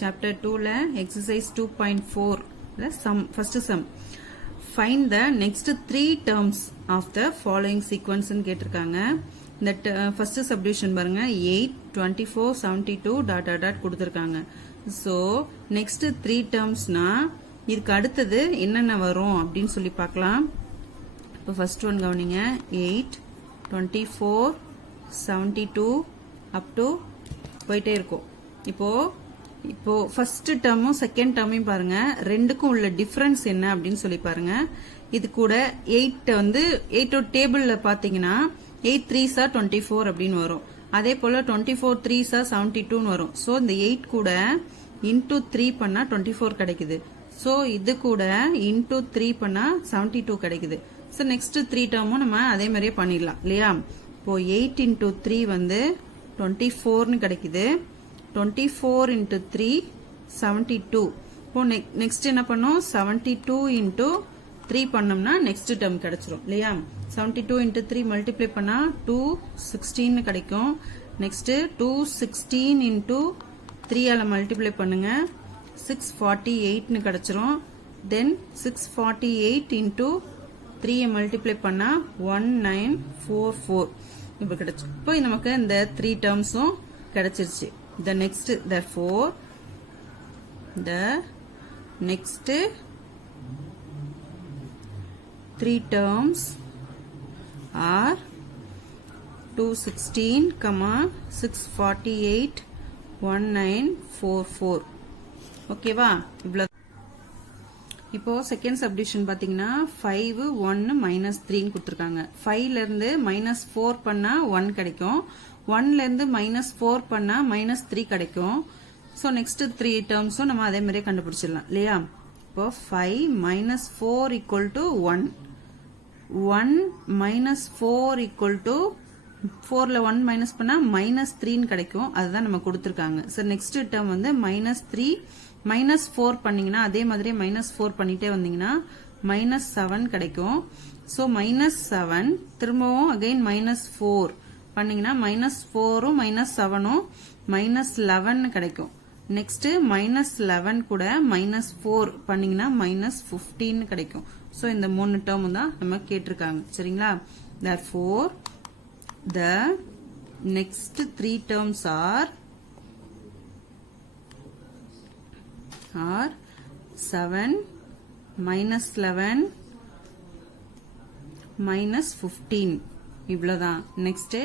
chapter 2 la exercise 2.4 la sum first sum find the next three terms of the following sequence ன்னு கேட்டிருக்காங்க. இந்த first subdivision பாருங்க 8 24 72 dot dot dot கொடுத்திருக்காங்க. so next three termsனா இதுக்கு அடுத்தது என்னென்ன வரும் அப்படின்னு சொல்லி பார்க்கலாம். இப்போ first one கவனிங்க 8 24 72 up to போயிட்டே இருக்கும். இப்போ ஃபர்ஸ்ட் டேர்மும் செகண்ட் டேர்மையும் பாருங்க, ரெண்டுக்கும் உள்ள டிஃபரன்ஸ் என்ன அப்படின்னு சொல்லி பாருங்க. இது கூட 8 வந்து 8 டேபிள்ல பாத்தீங்கன்னா 8 3s are 24 அப்படின்னு வரும். அதே போல 24 3s are 72 வரும். சோ இந்த 8 கூட into 3 பண்ணா 24 கிடைக்குது. சோ இது கூட into 3 பண்ணா 72 கிடைக்குது. சோ நெக்ஸ்ட் 3 டேர்மும் நம்ம அதே மாதிரியே பண்ணிடலாம் இல்லையா. இப்போ 8 into 3 வந்து 24 ன்னு கிடைக்குது. 24 into 3 72. இப்போ நெக்ஸ்ட் என்ன பண்ணும் 72 into 3 பண்ணோம்னா நெக்ஸ்ட் டேர்ம் கிடைச்சிரும் இல்லையா. 72 into 3 மல்டிப்ளை பண்ணா 216 கிடைக்கும். நெக்ஸ்ட் 216 into 3 ஆல மல்டிப்ளை பண்ணுங்க 648 ன்னு கிடைச்சிரும். தென் 648 into 3 மல்டிப்ளை பண்ணா 1944 இப்ப கிடைச்சு. இப்போ நமக்கு இந்த 3 டேர்ம்ஸும் கிடைச்சிருச்சு. The next, therefore, the next 3 terms are 216, 648, 1944. ஓகேவா? இப்போ செகண்ட் சப்டிவிஷன் பாத்தீங்கன்னா 5 1 -3 கொடுத்திருக்காங்க. 5ல இருந்து -4 பண்ணா 1 கிடைக்கும். 1ல இருந்து -4 பண்ணா -3 கிடைக்கும். சோ நெக்ஸ்ட் 3 டேர்ம்ஸும் நம்ம அதே மாதிரியே கண்டுபிடிச்சிடலாம் இல்லையா. இப்போ 5 -4 = 1 1 -4 = 4ல 1 மைனஸ் பண்ணா -3 கிடைக்கும். அதுதான் நம்ம கொடுத்திருக்காங்க. சோ நெக்ஸ்ட் டேர்ம் வந்து -3 -4 பண்ணீங்கன்னா அதே மாதிரி -4 பண்ணிட்டே வந்தீங்கன்னா -7 கிடைக்கும். சோ -7 திரும்பவும் அகைன் -4 பண்ணீங்கன்னா -4ம் -7ம் -11 கிடைக்கும். நெக்ஸ்ட் -11 கூட -4 பண்ணீங்கன்னா -15 கிடைக்கும். சோ இந்த 3 டேர்ம் தான் நம்ம கேட்டிருக்காங்க சரிங்களா. therefore the next 3 terms are 7 -11 -15 இவ்வளவுதான். நெக்ஸ்ட்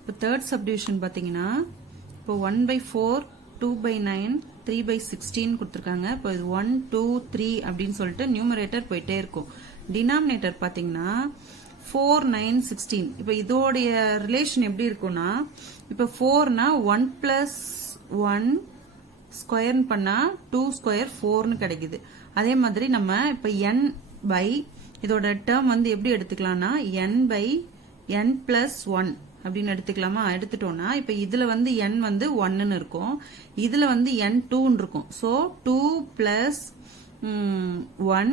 இப்போ தேர்ட் சப்டிவிஷன் பாத்தீங்கன்னா இப்போ 1/4 2/9 3/16 கொடுத்திருக்காங்க. இப்போ 1 2 3 அப்படின்னு சொல்லிட்டு நியூமரேட்டர் போயிட்டே இருக்கும். டினாமினேட்டர் பாத்தீங்கன்னா 4 9 16. இப்போ இதோடைய ரிலேஷன் எப்படி இருக்கும்னா இப்போ 4னா 1 + 1 ஸ்கொயர் பண்ணா 2 ஸ்கொயர் 4ன்னு கிடைக்குது. அதே மாதிரி நம்ம இப்ப n பை இதோட டேர்ம் வந்து எப்படி எடுத்துக்கலாம்னா n/n + 1 அப்படின்னு எடுத்துக்கலாமா. எடுத்துட்டோம்னா இப்ப இதுல வந்து n வந்து 1ன்னு இருக்கும், இதுல வந்து n 2ன்னு இருக்கும். சோ 2 + 1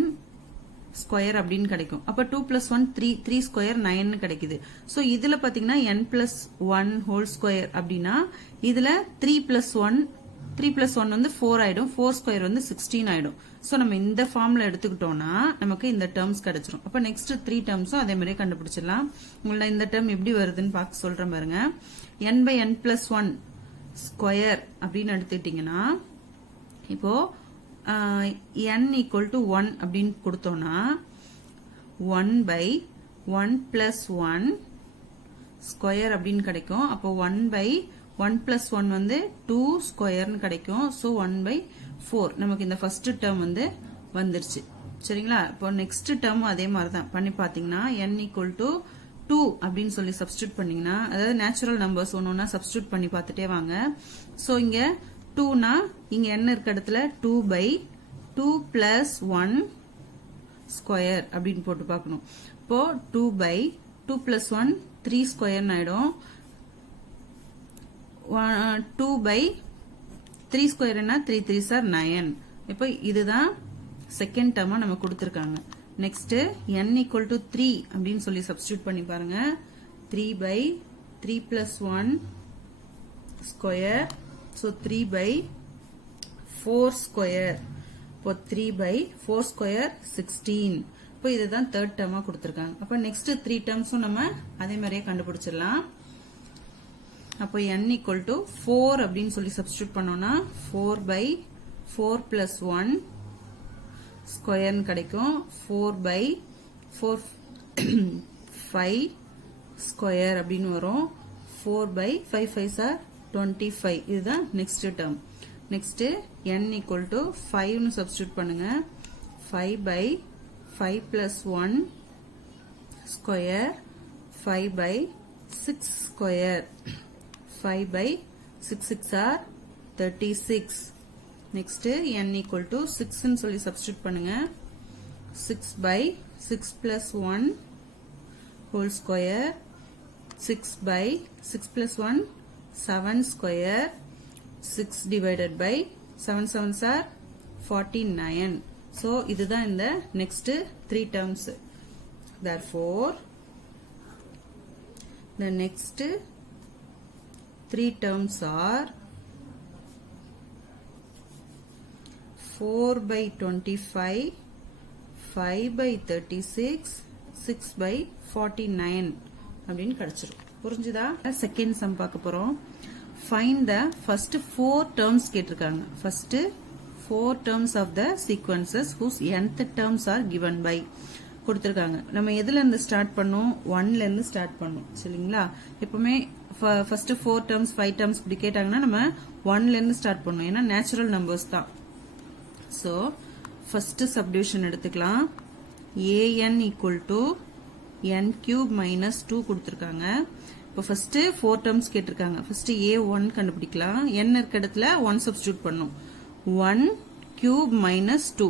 ஸ்கொயர் அப்படின்னு கிடைக்கும். அப்ப 2 + 1 3 ஸ்கொயர் 9 கிடைக்குது. சோ இதுல பாத்தீங்கன்னா n + 1 ஹோல் ஸ்கொயர் அப்படின்னா இதுல 3 + 1 வந்து 4 ஆயிடும். 4 ஸ்கொயர் வந்து 16 ஆயிடும். சோ நம்ம இந்த ஃபார்ம்ல எடுத்துக்கிட்டோம்னா நமக்கு இந்த டேர்ம்ஸ் கிடைச்சிரும். அப்ப நெக்ஸ்ட் 3 டேர்ம்ஸும் அதே மாதிரி கண்டுபிடிச்சிடலாம். உங்கள இந்த டேர்ம் எப்படி வருதுன்னு பார்க்க சொல்றேன் பாருங்க. n/n + 1 ஸ்கொயர் அப்படின்னு எடுத்துக்கிட்டீங்கன்னா இப்போ n = 1 அப்படின்னு கொடுத்தோம்னா 1/1 + 1 ஸ்கொயர் அப்படின்னு கிடைக்கும். அப்போ 1/1 + 1 வந்து 2 ஸ்கொயர்னு கிடைக்கும். சோ 1/4 நமக்கு இந்த ஃபர்ஸ்ட் டேர்ம் வந்து வந்துருச்சு சரிங்களா. இப்போ நெக்ஸ்ட் டேர்மும் அதே மாதிரி தான் பண்ணி பாத்தீங்கன்னா n = 2 அப்படின்னு சொல்லி சப்ஸ்டியூட் பண்ணீங்கன்னா அதாவது நேச்சுரல் நம்பர்ஸ் ஒன்னொன்னா சப்ஸ்டியூட் பண்ணி பார்த்துட்டே வாங்க. சோ இங்க 2னா இங்க n இருக்க இடத்துல 2/2 + 1 ஸ்கொயர் அப்படின்னு போட்டு பார்க்கணும். இப்போ 2/2 + 1 3 ஸ்கொயர் ஆயிடும். 2/3 ஸ்கொயர் என்ன 3 3s are 9. இப்போ இதுதான் செகண்ட் டேர்மா நம்ம கொடுத்திருக்காங்க. நெக்ஸ்ட் n = 3 அப்படின்னு சொல்லி சப்ஸ்டியூட் பண்ணி பாருங்க. 3/3 + 1 square. So 3 by 4 square. இப்போ 3 by 4 square 16. இப்போ இதுதான் third term கொடுத்திருக்காங்க. அப்போ next 3 termsம் நம்ம அதே மாதிரியே கண்டுபிடிச்சிடலாம். அப்போ n equal to 4 அப்படின்னு சொல்லி substitute பண்ணோம்னா 4 by 4 plus 1 square கிடைக்கும். 4 by 4 5 square அப்படின்னு வரும். 4 by 5 5s are 25. இதுதான் next term. Next n equal to 5 னு substitute பண்ணுங்க. 5 by 5 plus 1 square. 5 by 6 square. 5 by 6 6 are 36. Next n equal to 6 னு சொல்லி substitute பண்ணுங்க. 6 by 6 plus 1 whole square. 6 by 6 plus 1 7 square. 6 divided by 7 7s are 49. So இதுதான் இந்த next 3 terms. Therefore the next 3 terms are 4 by 25, 5 by 36, 6 by 49 அப்படின்னு கிடைச்சிரும். புரிஞ்சுதா? Second sum பார்க்க போறோம். Find the first 4 terms கேட்டிருக்காங்க. First 4 terms of the sequences whose nth terms are given by கொடுத்திருக்காங்க. நம்ம எதுல இருந்து ஸ்டார்ட் பண்ணோம்? 1ல இருந்து ஸ்டார்ட் பண்ணோம். சரிங்களா? எப்பவுமே first 4 terms 5 terms இப்படி கேட்டாங்கன்னா நம்ம 1ல இருந்து ஸ்டார்ட் பண்ணோம். ஏன்னா நேச்சுரல் நம்பர்ஸ் தான். So first subdivision எடுத்துக்கலாம். an equal to n cube minus 2 கொடுத்திருக்காங்க. இப்போ ஃபர்ஸ்ட் 4 terms கேட்டிருக்காங்க. ஃபர்ஸ்ட் a1 கண்டுபிடிக்கலாம். n இருக்க இடத்துல 1 சப்ஸ்டிட்யூட் பண்ணும். 1 cube minus 2.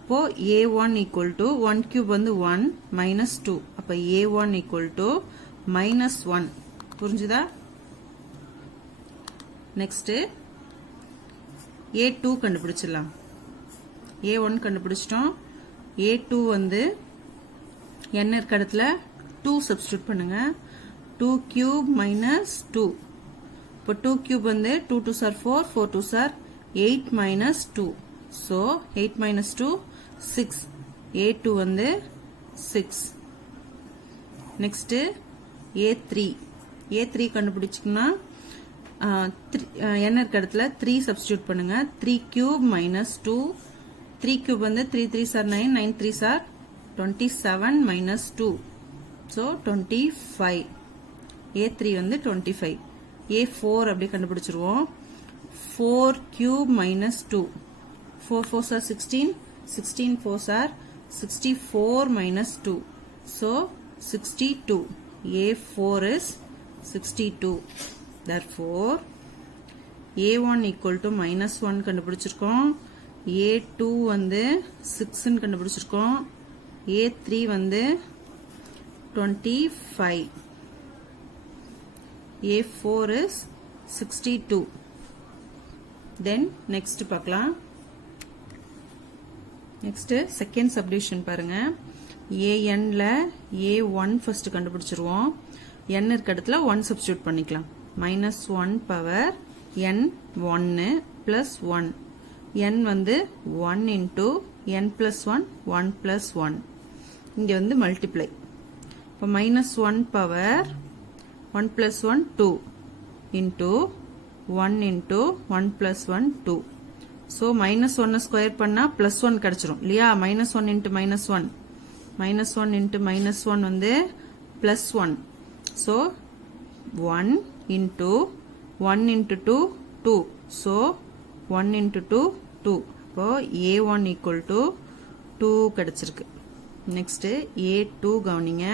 இப்போ a1 equal to 1 cube வந்து 1 minus 2. அப்ப a1 equal to minus 1. புரிஞ்சுதா? நெக்ஸ்ட் a2 கண்டுபிடிச்சிடலாம். a1 கண்டுபிடிச்சிட்டோம். a2 வந்து n இருக்க இடத்துல 2 சப்ஸ்டிட்யூட் பண்ணுங்க. 2 cube minus 2. இப்போ 2 cube வந்து 2 2s are 4, 4 2s are 8 minus 2. So 8 minus 2 6. a2 வந்து 6. Next a3. a3 கண்டுபிடிச்சிக்கனா n இருக்க இடத்துல 3 சப்ஸ்டிட்யூட் பண்ணுங்க. 3 cube minus 2. 3 cube வந்து 3 3s are 9, 9 3s are 27 minus 2. So 25. a3 வந்து 25. a4 அப்படி கண்டுபிடிச்சிருவோம். 4 cube minus 2. 4 4s are 16. 16 4s are 64 minus 2. So 62. a4 is 62. Therefore a1 equal to minus 1 கண்டுபிடிச்சிருக்கோம். a2 வந்து 6 கண்டுபிடிச்சிருக்கோம். a3 வந்து 25. a4 is 62. Then next பார்க்கலாம். Next second subdivision பாருங்க. an ல a1 first கண்டுபிடிச்சிருவோம். n இருக்க இடத்துல 1 substitute பண்ணிக்கலாம். minus 1 power n 1 plus 1. n வந்து 1 into n plus 1 1 plus 1. இங்க வந்து multiply. இப்போ minus 1 power 1 plus 1 2 into 1 into 1 plus 1 2. So minus 1 square பண்ணா plus 1 கிடைச்சிரும் இல்லையா? minus 1 into minus 1. minus 1 into minus 1 வந்து plus 1. So 1 into 1 into 2 2. So 1 into 2 2. இப்போ a1 equal to 2 கிடைச்சிருக்கு. Next a2 கவனிங்க.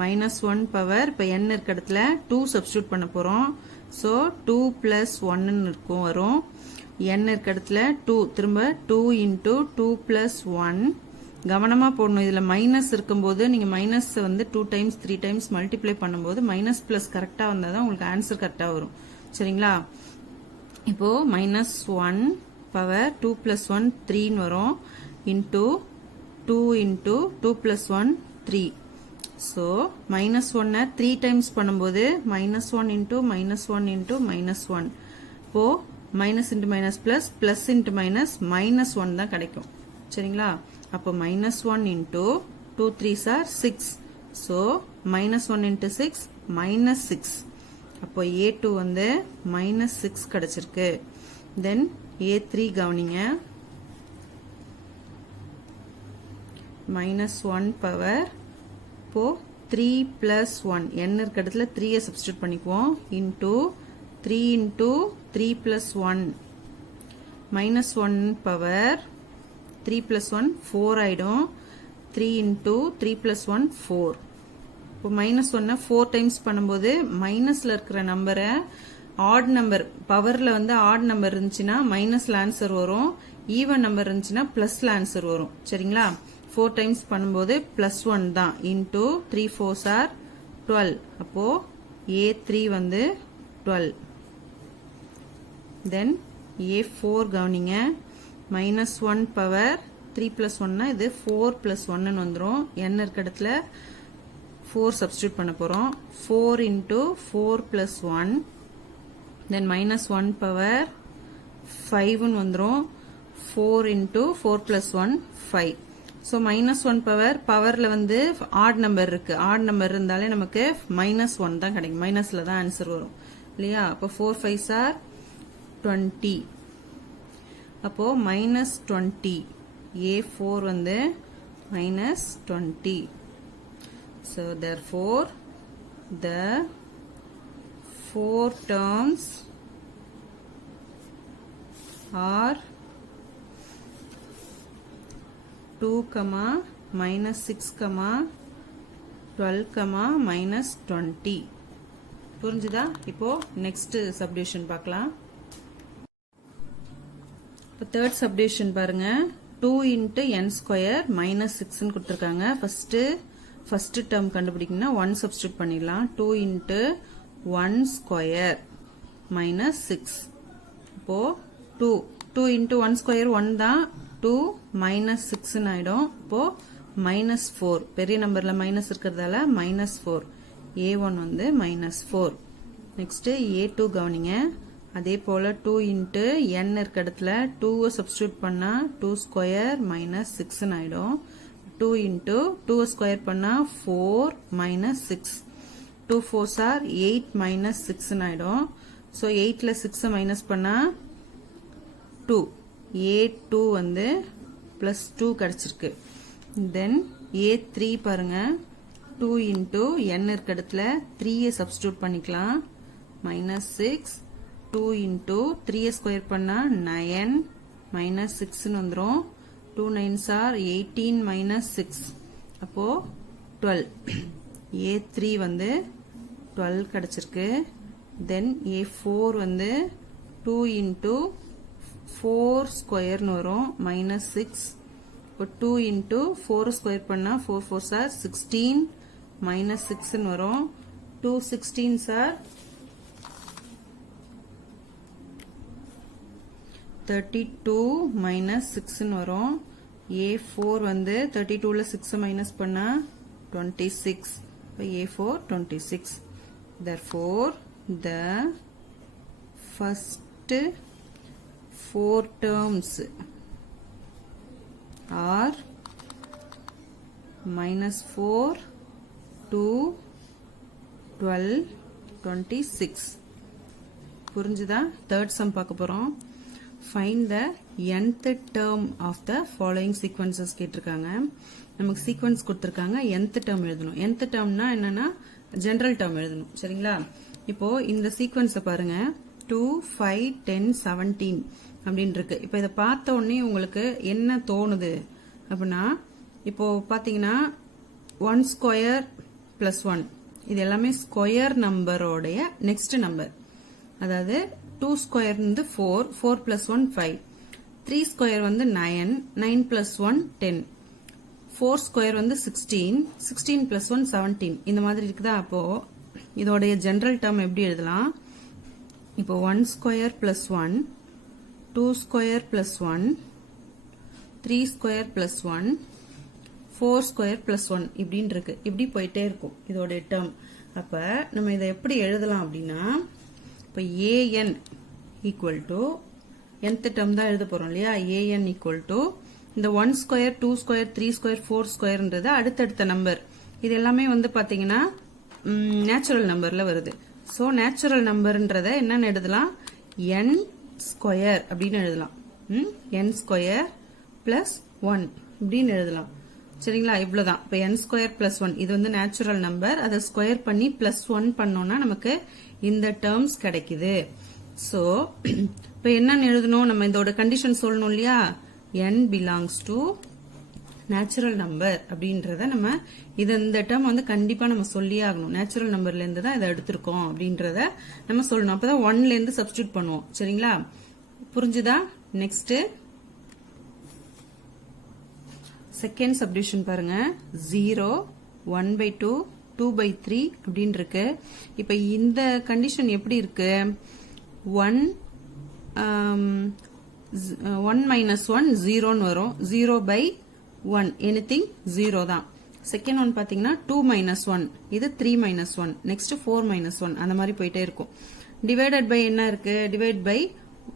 minus 1 power இப்போ n இருக்க இடத்துல 2 substitute பண்ண போறோம். So 2 plus 1 இருக்கும் வரும். n இருக்க இடத்துல 2 திரும்ப 2 into 2 plus 1. கவனமா போடணும். இதுல மைனஸ் இருக்கும்போது நீங்க மைனஸ் வந்து 2 times 3 times மல்டிப்ளை பண்ணும்போது மைனஸ் பிளஸ் கரெக்டா வந்தாதான் உங்களுக்கு ஆன்சர் கரெக்டா வரும். சரிங்களா? இப்போ minus 1 power 2 plus 1 3 வரும். into 2 into 2 plus 1 3. So minus 1 3 times பண்ணும்போது minus 1 into minus 1 into minus 1. இப்போ minus into minus plus plus into minus minus 1 தான் கிடைக்கும். சரிங்களா? அப்போ minus 1 into 2 3s are 6. So minus 1 into 6 minus 6. அப்போ A2 வந்து minus 6 கிடைச்சிருக்கு. Then A3 கவனிங்க. minus 1 power இப்போ 3 plus 1 n இருக்க இடத்துல 3 substitute பண்ணிக்குவோம் into 3 into 3 plus 1 minus 1 power 3 plus 1 4 ஆயிடும் 3 into 3 plus 1 4 இப்போ minus 1 4 times பண்ணும்போது மைனஸ்ல இருக்கிற நம்பரை ஆட் நம்பர் பவர்ல வந்து ஆட் நம்பர் இருந்துச்சுன்னா மைனஸ்ல ஆன்சர் வரும் ஈவன் நம்பர் இருந்துச்சுன்னா பிளஸ்ல ஆன்சர் வரும் சரிங்களா 4 times பண்ணும்போது plus 1 தான் into 3 4s are 12 அப்போ A3 வந்து 12 then A4 கவனிங்க minus 1 power 3 plus 1 இது 4 plus 1 வந்துரும் n இருக்க இடத்துல 4 substitute பண்ண போறோம் 4 into 4 plus 1 then minus 1 power 5 வந்துரும் 4 into 4 plus 1 5 so minus 1 power பவர்ல வந்து odd number இருக்கு odd number இருந்தாலே நமக்கு minus 1 தான் கிடைக்கும் மைனஸ்ல தான் ஆன்சர் வரும் இல்லையா அப்போ 4 5s are 20 அப்போ minus 20 A4 வந்து minus 20 so therefore the 4 terms are 2, minus 6, 12, minus 20. புரிஞ்சுதா இப்போ நெக்ஸ்ட் சப்டிவிஷன் பார்க்கலாம் இப்போ தேர்ட் சப்டிவிஷன் பாருங்க 2 into n square minus 6 ன்னு கொடுத்திருக்காங்க ஃபர்ஸ்ட் டேர்ம் கண்டுபிடிக்கணும்னா 1 சப்ஸ்டிட்யூட் பண்ணிடலாம் 2 into 1 square minus 6 இப்போ 2 into 1 square 1 தான் 2 minus 6 ன்னு ஆயிடும் இப்போ minus 4 பெரிய நம்பர்ல மைனஸ் இருக்கிறதால minus 4 A1 வந்து minus 4 next A2 கவனிங்க அதே போல 2 into n இருக்க இடத்துல 2 substitute பண்ணா 2 square minus 6 ன்னு ஆயிடும் 2 into 2 square பண்ணா 4 minus 6 2 4s are 8 minus 6 ன்னு ஆயிடும் so 8ல 6 minus பண்ணா 2 A2 வந்து plus 2 கிடைச்சிருக்கு then A3 பாருங்க 2 into n இருக்க இடத்துல 3 substitute பண்ணிக்கலாம் minus 6 2 into 3 square பண்ணா 9 minus 6 ன்னு வந்துரும் 2 9s are 18 minus 6 அப்போ 12 A3 வந்து 12 கிடைச்சிருக்கு then A4 வந்து 2 into 4 square ன்னு வரும் minus 6 இப்போ 2 into 4 square பண்ணா 4 4s are 16 minus 6 ன்னு வரும் 2 16s are 32 minus 6 ன்னு வரும் A4 வந்து 32ல 6 minus பண்ணா 26 இப்போ A4 26 therefore the first 4 terms are minus 4 2 12 26 புரிஞ்சுதா third sum பார்க்க போறோம் find the nth term of the following sequences கேட்டிருக்காங்க நமக்கு சீக்வென்ஸ் கொடுத்திருக்காங்க nth term எழுதணும் nth termனா என்னன்னா ஜெனரல் term எழுதணும் சரிங்களா இப்போ இந்த சீக்வென்ஸை பாருங்க 2 5 10 17 அப்படின்னு இருக்கு இப்போ இதை பார்த்த உடனே உங்களுக்கு என்ன தோணுது அப்படின்னா இப்போ பாத்தீங்கன்னா 1 ஸ்கொயர் பிளஸ் 1 இது எல்லாமே ஸ்கொயர் நம்பரோடைய நெக்ஸ்ட் நம்பர் அதாவது 2 ஸ்கொயர் வந்து 4 4 பிளஸ் 1 5 3 ஸ்கொயர் வந்து 9 9 பிளஸ் 1 10 4 ஸ்கொயர் வந்து 16 16 பிளஸ் 1 17 இந்த மாதிரி இருக்குதா அப்போ இதோடைய ஜெனரல் டேர்ம் எப்படி எழுதலாம் இப்போ 1 square plus 1 2 square plus 1 3 square plus 1 4 square plus 1 இப்படின்னு இருக்கு. இப்படி போயிட்டே இருக்கும் இதோட டேர்ம். அப்ப நம்ம இதை எப்படி எழுதலாம் அப்படின்னா, இப்ப an equal to nth term தான் எழுத போறோம் இல்லையா. an ஈக்குவல் டு இந்த 1 ஸ்கொயர் 2 ஸ்கொயர் 3 ஸ்கொயர் 4 ஸ்கொயர்ன்றது அடுத்தடுத்த நம்பர். இது எல்லாமே வந்து பாத்தீங்கன்னா நேச்சுரல் நம்பர்ல வருது. சோ நேச்சுரல் நம்பர்ன்றத என்னன்னு எழுதலாம், n ஸ்கொயர் அப்படின்னு எழுதலாம். n ஸ்கொயர் பிளஸ் 1 இப்படின்னு எழுதலாம். சரிங்களா, இவ்வளவுதான். இப்ப n ஸ்கொயர் பிளஸ் 1 இது வந்து நேச்சுரல் நம்பர். அதை ஸ்கொயர் பண்ணி பிளஸ் 1 பண்ணோம்னா நமக்கு இந்த டேர்ம்ஸ் கிடைக்குது. சோ இப்ப என்னன்னு எழுதணும், நம்ம இதோட கண்டிஷன் சொல்லணும் இல்லையா. n belongs to natural number அப்படின்றத நம்ம இந்த டேர்ம் வந்து கண்டிப்பா நம்ம சொல்லியே ஆகணும். நேச்சுரல் நம்பர்ல இருந்து தான் இதை எடுத்திருக்கோம் அப்படின்றத நம்ம சொல்லணும். அப்பதான் 1ல இருந்து சப்ஸ்டியூட் பண்ணுவோம். சரிங்களா, புரிஞ்சுதா? நெக்ஸ்ட் செகண்ட் சப்டிவிஷன் பாருங்க. 0 1/2 2/3 அப்படின்னு இருக்கு. இப்ப இந்த கண்டிஷன் எப்படி இருக்கு, 1 minus 1 0 வரும். 0/1 எனிதிங் 0 தான். செகண்ட் ஒன் பாத்தீங்கன்னா 2 minus 1 இது 3 minus 1 நெக்ஸ்ட் 4 minus 1 அந்த மாதிரி போயிட்டே இருக்கும். டிவைடட் பை என்ன இருக்கு, டிவைட் பை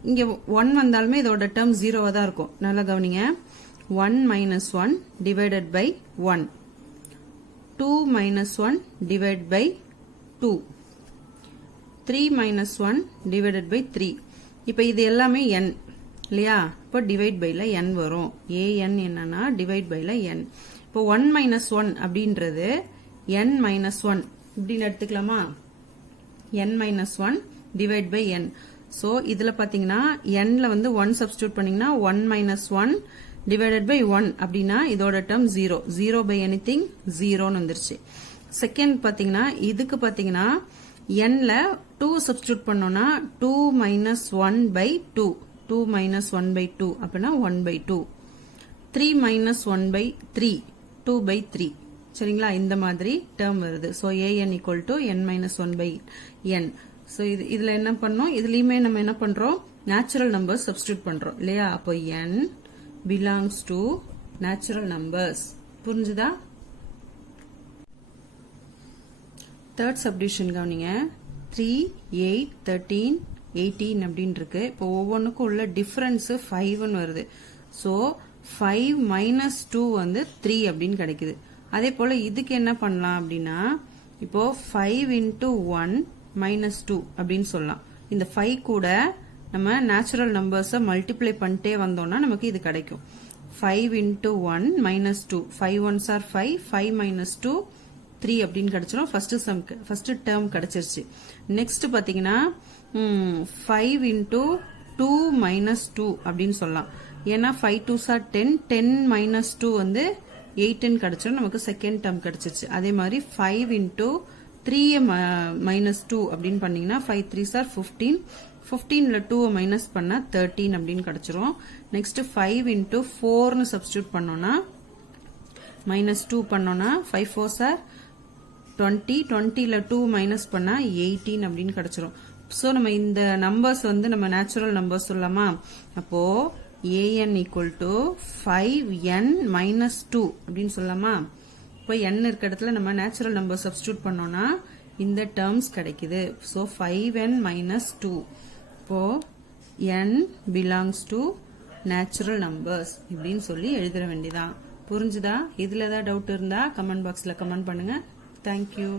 இங்க 1 வந்தாலுமே இதோட டேர்ம் 0வா தான் இருக்கும். நல்லா கவனிங்க. 1 minus 1 divided by 1 2 minus 1 divided by 2 3 minus 1 divided by 3. இப்ப இது எல்லாமே n இல்லையா. இப்ப டிவைட் பைல n வரும். an என்னன்னா டிவைட் பைல n. இப்போ 1 minus 1 அப்படின்றது n minus 1 இப்படின்னு எடுத்துக்கலாமா. n minus 1 divide by n. So இதுல பாத்தீங்கன்னா nல வந்து 1 சப்ஸ்டிடியூட் பண்ணீங்கன்னா 1 minus 1 divided by 1 அப்படின்னா இதோட டேர்ம் 0. 0 by anything 0 வந்துருச்சு. செகண்ட் பாத்தீங்கன்னா இதுக்கு பாத்தீங்கன்னா nல 2 சப்ஸ்டிடியூட் பண்ணோம்னா 2 minus 1 by 2 2 minus 1 by 2 அப்படின்னா 1 by 2 3 minus 1 by 3 2 by 3. சரிங்களா, இந்த மாதிரி டேர்ம் வருது. So an equal to n minus 1 by n. So இதுல என்ன பண்ணோம், இதுலயுமே நம்ம என்ன பண்றோம், நேச்சுரல் நம்பர்ஸ் சப்ஸ்டிடியூட் பண்றோம் இல்லையா. அப்போ n belongs to natural numbers. புரிஞ்சுதா? தேர்ட் சப்டிவிஷன் கவனிங்க. 3 8 13 18 அப்படின்னு இருக்கு. இப்போ ஒவ்வொன்றுக்கும் உள்ள டிஃபரன்ஸ் 5 வருது. சோ 5 minus 2 வந்து 3 அப்படின்னு கிடைக்குது. அதே போல இதுக்கு என்ன பண்ணலாம் அப்படின்னா, இப்போ 5 into 1 minus 2 அப்படின்னு சொல்லலாம். இந்த 5 கூட நம்ம நேச்சுரல் நம்பர்ஸ் மல்டிப்ளை பண்ணிட்டே வந்தோம்னா நமக்கு இது கிடைக்கும். 5 into 1 minus 2 5 ones are 5 5 minus 2 3 அப்படின்னு கிடைச்சிரும். ஃபர்ஸ்ட் டேர்ம் கிடைச்சிருச்சு. நெக்ஸ்ட் பாத்தீங்கன்னா 5 into 2 minus 2 அப்படின்னு சொல்லலாம். ஏன்னா 5 2s are 10 10 minus 2 வந்து 18 கிடைச்சிரும். நமக்கு செகண்ட் டேர்ம் கிடைச்சிருச்சு. அதே மாதிரி 5 into 3 minus 2 அப்படின்னு பண்ணீங்கன்னா 5 3s are 15 15ல 2 மைனஸ் பண்ணா 13 அப்படின்னு கிடைச்சிரும். நெக்ஸ்ட் 5 into 4னு சப்ஸ்டிடியூட் பண்ணோம்னா minus 2 பண்ணோம்னா 5 4s are 20 20ல 2 மைனஸ் பண்ணா 18 அப்படின்னு கிடைச்சிரும். சோ நம்ம இந்த நம்பர்ஸ் வந்து நம்ம நேச்சுரல் நம்பர்ஸ் சொல்லலாமா. அப்போ an equal to 5n minus 2 அப்படின்னு சொல்லலாமா. இப்போ n இருக்க இடத்துல நம்ம நேச்சுரல் நம்பர் சப்ஸ்டிடியூட் பண்ணோம்னா இந்த டேர்ம்ஸ் கிடைக்குது. So 5n minus 2. இப்போ n belongs to natural numbers இப்படின்னு சொல்லி எழுதிட வேண்டியதான். புரிஞ்சுதா? இதுல ஏதாவது டவுட் இருந்தா கமெண்ட் பாக்ஸ்ல கமெண்ட் பண்ணுங்க. தேங்க்யூ.